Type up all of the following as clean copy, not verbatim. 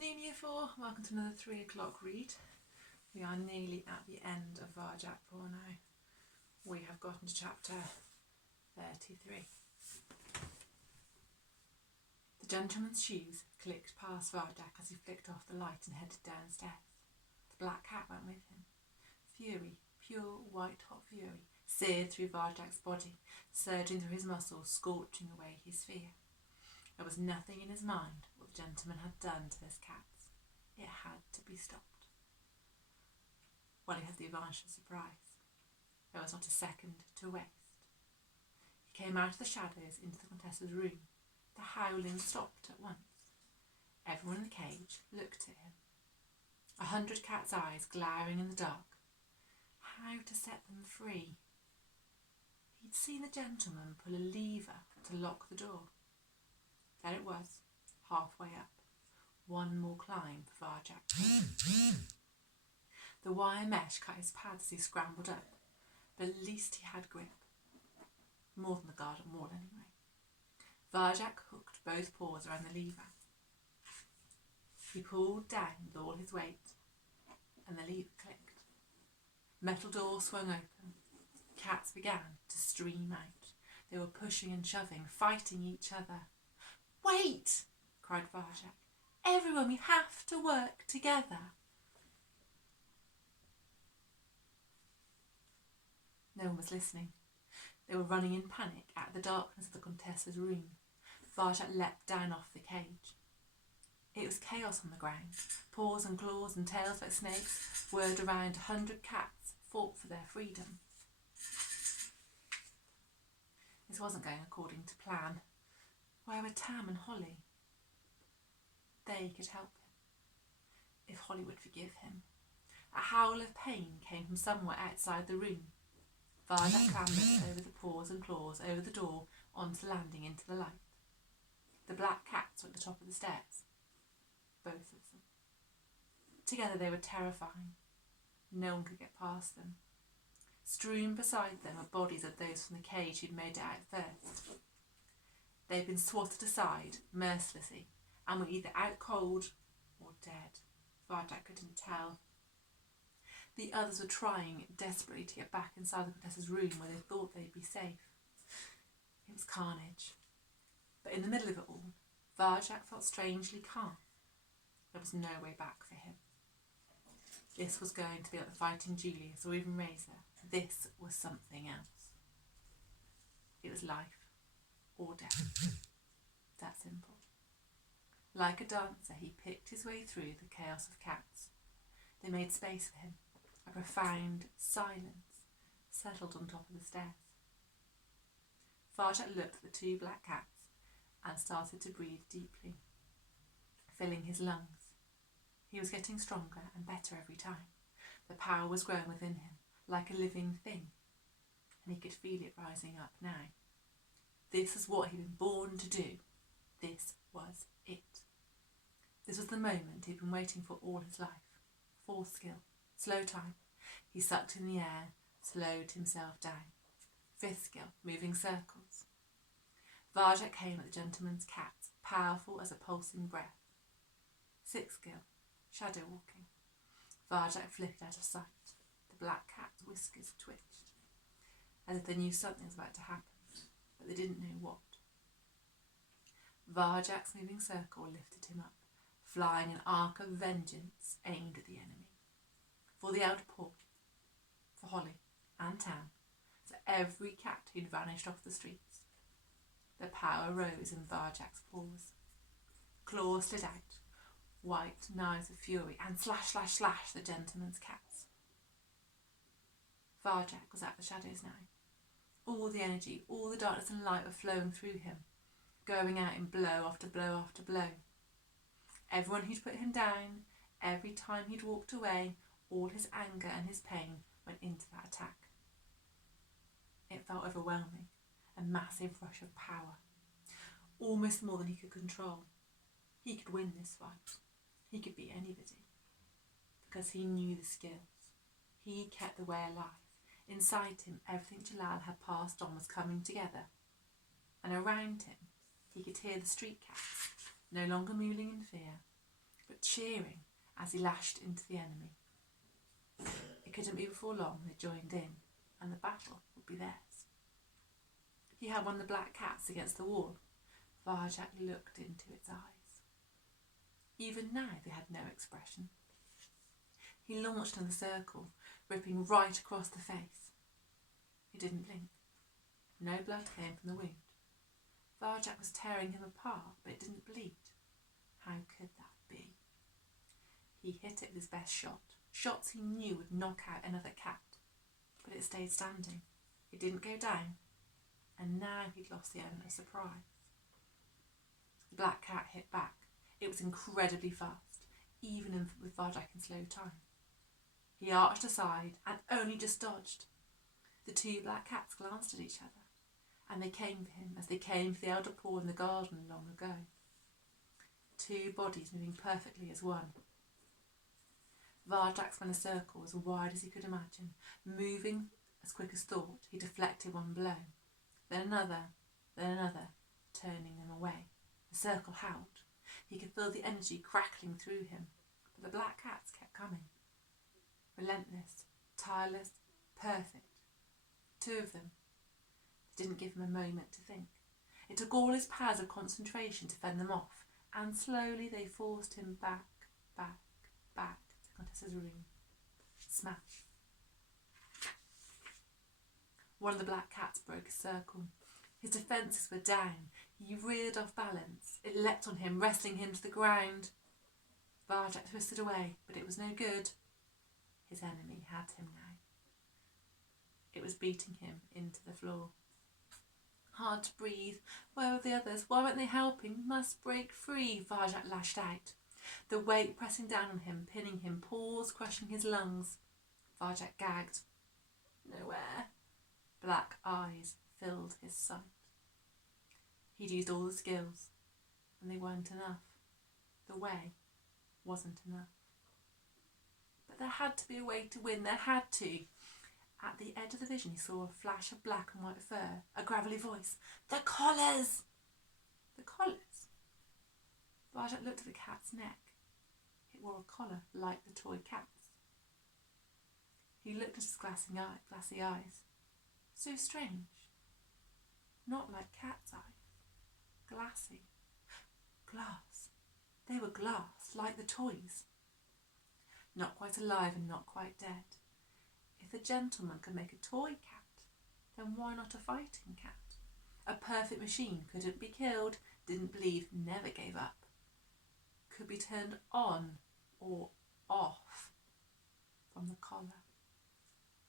afternoon, Year 4. Welcome to another 3 o'clock read. We are nearly at the end of Varjak Paw now. We have gotten to chapter 33. The gentleman's shoes clicked past Varjak as he flicked off the light and headed downstairs. The black cat went with him. Fury, pure white-hot fury, seared through Varjak's body, surging through his muscles, scorching away his fear. There was nothing in his mind what the gentleman had done to those cats. It had to be stopped. Well, he had the advantage of surprise. There was not a second to waste. He came out of the shadows into the Contessa's room. The howling stopped at once. Everyone in the cage looked at him. 100 cats' eyes glowering in the dark. How to set them free? He'd seen the gentleman pull a lever to lock the door. There it was, halfway up. One more climb for Varjak. The wire mesh cut his pads as he scrambled up, but at least he had grip. More than the garden wall, anyway. Varjak hooked both paws around the lever. He pulled down with all his weight, and the lever clicked. Metal door swung open. Cats began to stream out. They were pushing and shoving, fighting each other. "Wait!" cried Varjak. "Everyone, we have to work together." No one was listening. They were running in panic out of the darkness of the Contessa's room. Varjak leapt down off the cage. It was chaos on the ground. Paws and claws and tails like snakes whirled around. 100 cats fought for their freedom. This wasn't going according to plan. Where were Tam and Holly? They could help him, if Holly would forgive him. A howl of pain came from somewhere outside the room. Varjak clambered over the paws and claws, over the door, onto the landing into the light. The black cats were at the top of the stairs. Both of them. Together they were terrifying. No one could get past them. Strewn beside them were bodies of those from the cage who'd made it out first. They'd been swatted aside, mercilessly, and were either out cold or dead. Varjak couldn't tell. The others were trying desperately to get back inside the Contessa's room where they thought they'd be safe. It was carnage. But in the middle of it all, Varjak felt strangely calm. There was no way back for him. This was going to be like the Fighting Julius or even Razor. This was something else. It was life or death. That simple. Like a dancer, he picked his way through the chaos of cats. They made space for him. A profound silence settled on top of the stairs. Varjak looked at the 2 black cats and started to breathe deeply, filling his lungs. He was getting stronger and better every time. The power was growing within him, like a living thing, and he could feel it rising up now. This is what he'd been born to do. This was it. This was the moment he'd been waiting for all his life. 4th skill. Slow time. He sucked in the air, slowed himself down. 5th skill. Moving circles. Varjak came at the gentleman's cat, powerful as a pulsing breath. 6th skill. Shadow walking. Varjak flickered out of sight. The black cat's whiskers twitched, as if they knew something was about to happen, but they didn't know what. Varjak's moving circle lifted him up, flying an arc of vengeance aimed at the enemy. For the outer paw, for Holly and Tam, for every cat who'd vanished off the streets. The power rose in Varjak's paws. Claws slid out, white knives of fury, and slash, slash, slash the gentleman's cats. Varjak was at the shadows now. All the energy, all the darkness and light were flowing through him, going out in blow after blow after blow. Everyone who'd put him down, every time he'd walked away, all his anger and his pain went into that attack. It felt overwhelming, a massive rush of power, almost more than he could control. He could win this fight. He could beat anybody, because he knew the skills. He kept the way alive. Inside him, everything Jalal had passed on was coming together. And around him, he could hear the street cats, no longer mooling in fear, but cheering as he lashed into the enemy. It couldn't be before long they joined in, and the battle would be theirs. He had one of the black cats against the wall. Varjak looked into its eyes. Even now they had no expression. He launched in the circle, ripping right across the face. He didn't blink. No blood came from the wound. Varjak was tearing him apart, but it didn't bleed. How could that be? He hit it with his best shot, shots he knew would knock out another cat, but it stayed standing. It didn't go down, and now he'd lost the element of surprise. The black cat hit back. It was incredibly fast, even with Varjak in slow time. He arched aside and only just dodged. The two black cats glanced at each other, and they came for him as they came for the elder paw in the garden long ago. Two bodies moving perfectly as one. Varjak spun a circle as wide as he could imagine. Moving as quick as thought, he deflected one blow. Then another, turning them away. The circle howled. He could feel the energy crackling through him, but the black cats kept coming. Relentless, tireless, perfect. Two of them. They didn't give him a moment to think. It took all his powers of concentration to fend them off, and slowly they forced him back to Contessa's room. Smash. One of the black cats broke a circle. His defences were down. He reared off balance. It leapt on him, wrestling him to the ground. Varjak twisted away, but it was no good. His enemy had him now. It was beating him into the floor. Hard to breathe. Where were the others? Why weren't they helping? Must break free, Varjak lashed out. The weight pressing down on him, pinning him, paws crushing his lungs. Varjak gagged. No air. Black eyes filled his sight. He'd used all the skills, and they weren't enough. The way wasn't enough. But there had to be a way to win. There had to. At the edge of the vision, he saw a flash of black and white fur, a gravelly voice. The collars! The collars? Varjak looked at the cat's neck. It wore a collar like the toy cat's. He looked at his glassy eyes. So strange. Not like cat's eyes. Glassy. Glass. They were glass, like the toys. Not quite alive and not quite dead. If a gentleman could make a toy cat, then why not a fighting cat? A perfect machine, couldn't be killed, didn't bleed, never gave up. Could be turned on or off from the collar.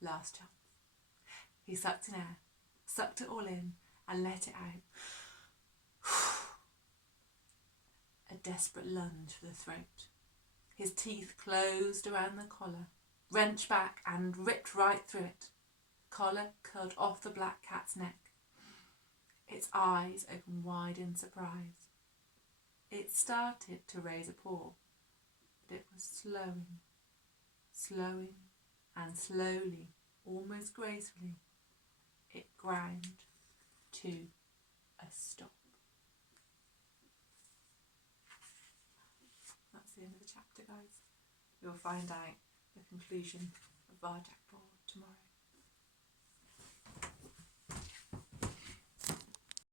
Last chance. He sucked in air, sucked it all in and let it out. A desperate lunge for the throat. His teeth closed around the collar, wrenched back and ripped right through it. The collar curled off the black cat's neck. Its eyes opened wide in surprise. It started to raise a paw, but it was slowing and slowly, almost gracefully, it ground to a stop. That's the end of the chapter, guys. We'll find out the conclusion of Varjak Paw tomorrow.